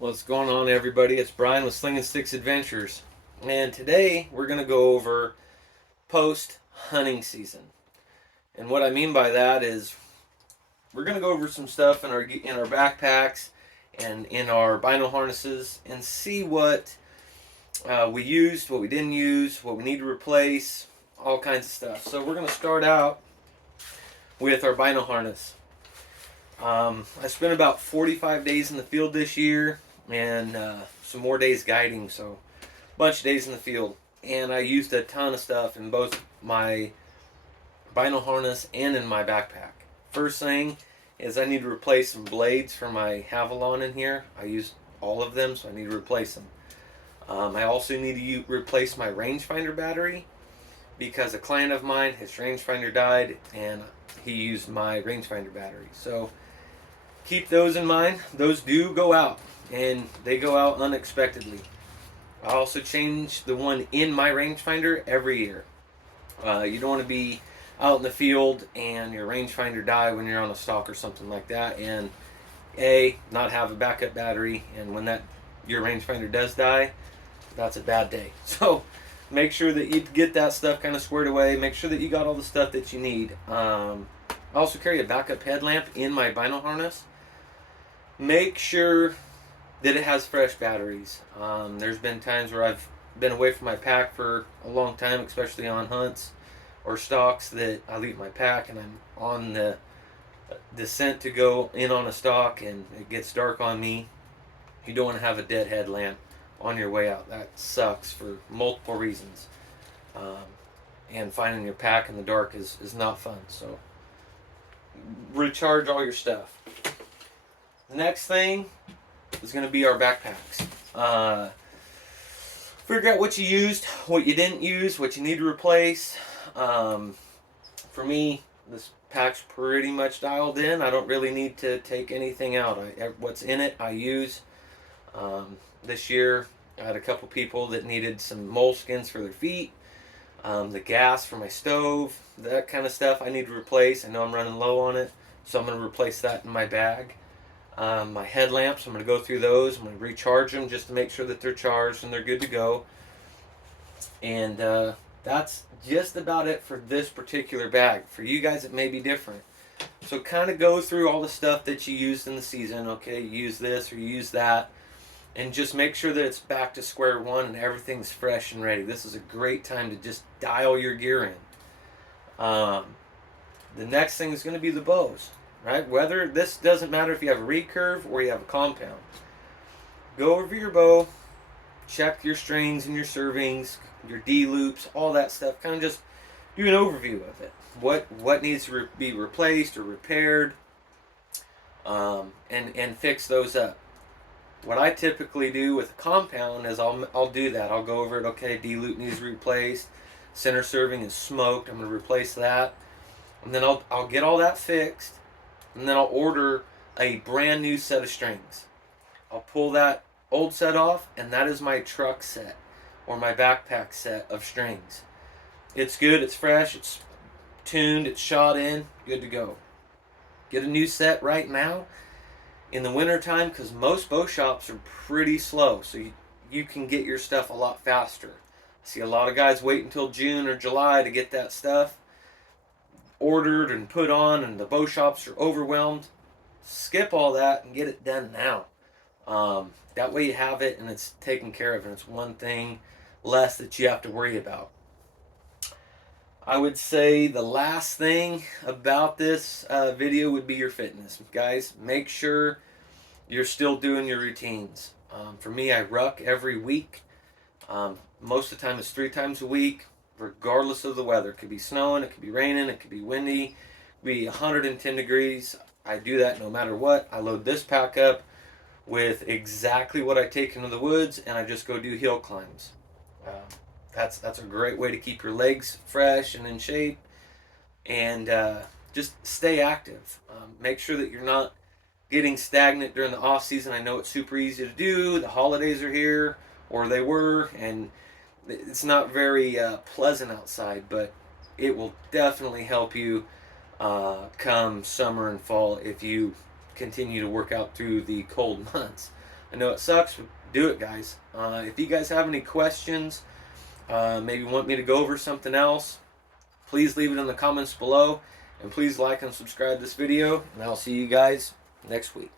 What's going on, everybody? It's Brian with Sling and Sticks Adventures, and today we're going to go over post hunting season. And what I mean by that is we're going to go over some stuff in our backpacks and in our bino harnesses and see what we used, what we didn't use, what we need to replace, all kinds of stuff. So we're going to start out with our bino harness. I spent about 45 days in the field this year and some more days guiding, so a bunch of days in the field. And I used a ton of stuff in both my bino harness and in my backpack. First thing is I need to replace some blades for my Havalon in here. I used all of them, so I need to replace them. I also need to replace my rangefinder battery because a client of mine, his rangefinder died, and he used my rangefinder battery. So keep those in mind. Those do go out, and they go out unexpectedly. I also change the one in my rangefinder every year. You don't want to be out in the field and your rangefinder die when you're on a stalk or something like that, and not have a backup battery, and when your rangefinder does die, that's a bad day. So make sure that you get that stuff kind of squared away. Make sure that you got all the stuff that you need. I also carry a backup headlamp in my bino harness. Make sure that it has fresh batteries. There's been times where I've been away from my pack for a long time, especially on hunts or stalks, that I leave my pack and I'm on the descent to go in on a stalk and it gets dark on me. You don't want to have a dead headlamp on your way out. That sucks for multiple reasons. And finding your pack in the dark is not fun. So recharge all your stuff. The next thing is going to be our backpacks. Figure out what you used, what you didn't use, what you need to replace. For me, this pack's pretty much dialed in. I don't really need to take anything out. What's in it, I use. This year, I had a couple people that needed some moleskins for their feet, the gas for my stove, that kind of stuff I need to replace. I know I'm running low on it, so I'm going to replace that in my bag. My headlamps, I'm going to go through those. I'm going to recharge them just to make sure that they're charged and they're good to go. And that's just about it for this particular bag. For you guys, it may be different. So kind of go through all the stuff that you used in the season. Okay, you use this or you use that. And just make sure that it's back to square one and everything's fresh and ready. This is a great time to just dial your gear in. The next thing is going to be the bows. Right? Whether this doesn't matter if you have a recurve or you have a compound. Go over your bow, check your strings and your servings, your D loops, all that stuff. Kind of just do an overview of it. What needs to be replaced or repaired, and fix those up. What I typically do with a compound is I'll do that. I'll go over it. Okay, D loop needs replaced. Center serving is smoked. I'm going to replace that, and then I'll get all that fixed. And then I'll order a brand new set of strings. I'll pull that old set off, and that is my truck set or my backpack set of strings. It's good, it's fresh, it's tuned, it's shot in, good to go. Get a new set right now in the wintertime because most bow shops are pretty slow, so you can get your stuff a lot faster. I see a lot of guys wait until June or July to get that stuff ordered and put on, and the bow shops are overwhelmed. Skip all that and get it done now. That way you have it and it's taken care of, and it's one thing less that you have to worry about. I would say the last thing about this video would be your fitness. Guys, make sure you're still doing your routines. For me, I ruck every week. Most of the time it's 3 times a week, regardless of the weather. It could be snowing, it could be raining, it could be windy, it could be 110 degrees. I do that no matter what. I load this pack up with exactly what I take into the woods, and I just go do hill climbs. That's a great way to keep your legs fresh and in shape, and just stay active. Make sure that you're not getting stagnant during the off season. I know it's super easy to do. The holidays are here, or they were, and it's not very pleasant outside, but it will definitely help you come summer and fall if you continue to work out through the cold months. I know it sucks, but do it, guys. If you guys have any questions, maybe want me to go over something else, please leave it in the comments below. And please like and subscribe this video. And I'll see you guys next week.